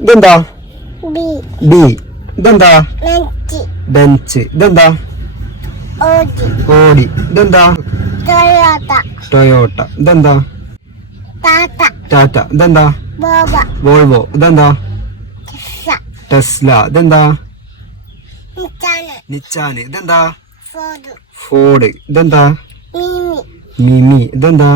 ഇതെന്താ? B. B. ഇതെന്താ? Bench. Bench. ഇതെന്താ? ഓടി. ഓടി. ഇതെന്താ? ടൊയോട്ട. ടൊയോട്ട. ഇതെന്താ? ടാറ്റ. ടാറ്റ. ഇതെന്താ? ബോബ. വോൾവോ. ഇതെന്താ? ടെസ്ല. ടെസ്ല. ഇതെന്താ? നിച്ചാണ്. നിച്ചാന്. ഇതെന്താ? ഫോർഡ്. ഫോർഡ്. ഇതെന്താ? മിമി. മിമി. ഇതെന്താ?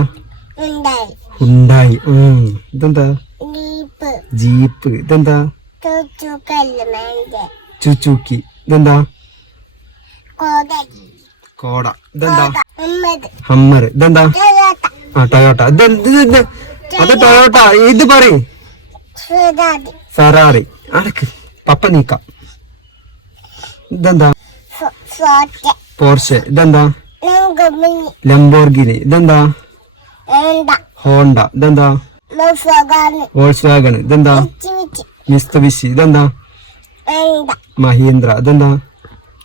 ഹുണ്ടായി. ഹുണ്ടായി. ഇതെന്താ? ജീപ്പ്. ജീപ്പ്. ഇതെന്താ? ചുച്ചുക്കല്ലുമേന്റെ. സുസുക്കി. ഇതെന്താ? കോടതി. കോട. ഇതെന്താ? ഹമ്മദ്. ഹമ്മർ. ഇതെന്താ? ടൊയോട്ട. ടൊയോട്ട. അത് ടൊയോട്ട. ഇത് പറയും. ഫെറാറി. ഫെറാറി. അടക്ക് പപ്പ നീക്കാം. ഇതെന്താ? ഫോർട്ട്. പോർഷെ. ഇതെന്താ? ലംബോർഗിനി. ലംബോർഗിനി. ഇതെന്താ? ഹോണ്ട. ഹോണ്ട. ഇതെന്താ? വോൾസ്വാഗൺ. വോൾസ്വാഗൺ. ഇതെന്താ? മിത്സുബിഷി. മിസ്തുബിഷി. ഇതെന്താ? ഹോണ്ട. മഹീന്ദ്ര. ഇതെന്താ?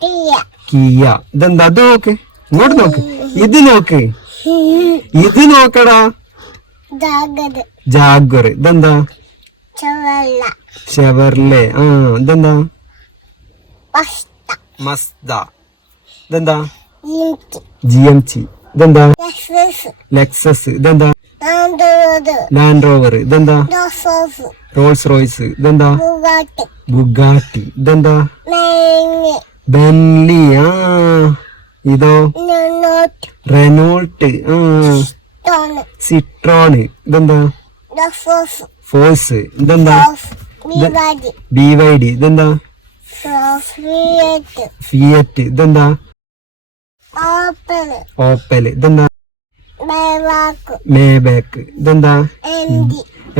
കിയ. കിയ. ഇതെന്താ? അത് നോക്ക്, ഇങ്ങോട്ട് നോക്ക്, ഇത് നോക്ക്, ഇത് നോക്കടാ. ജാഗത്. ജാഗ്വർ. ഇതെന്താ? ചൊവ്വല്ല. ഷെവർലെ. ഇതെന്താ? പസ്ത. മസ്ത. ഇതെന്താ? ജിംറ്റി. GMC. ഇതെന്താ? ലെക്സസ്. ലെക്സസ്. ഇതെന്താ? ലാൻഡ്രോവർ. Land Rover. ഇതെന്താ? റോസോസ്. Rolls Royce. ഇതെന്താ? ബുഗാട്ടി. ബുഗാട്ടി. ഇതെന്താ? മെയിന്. ബെൻലി. ഇതോ? നോട്ട്. റെനോൾട്ട്. ടോണ്. സിട്രോണ്. ഇതെന്താ? റോസോസ്. ഫോഴ്സ്. ഇതെന്താ? ബിവാഡി. BYD. ഇതെന്താ? ഫിയറ്റ്. ഫിയറ്റ്. ഇതെന്താ? ഓപ്പൽ. ഓപ്പൽ. ഇതെന്താ? മേവാക്ക്. മേബാക്ക്. ഇതെന്താ?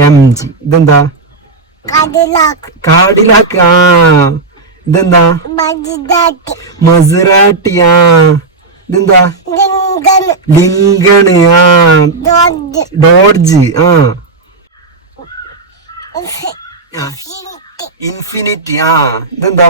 MG. ഇതെന്താ? കഡിലാക്ക്. കാഡിലാക്ക്. ഇതെന്താ? മജിദാട്ടി. മസറാട്ടി. ഇതെന്താ? Lincoln. Lincoln. George. Dodge. Infinity. Infinity. ഇതെന്താ?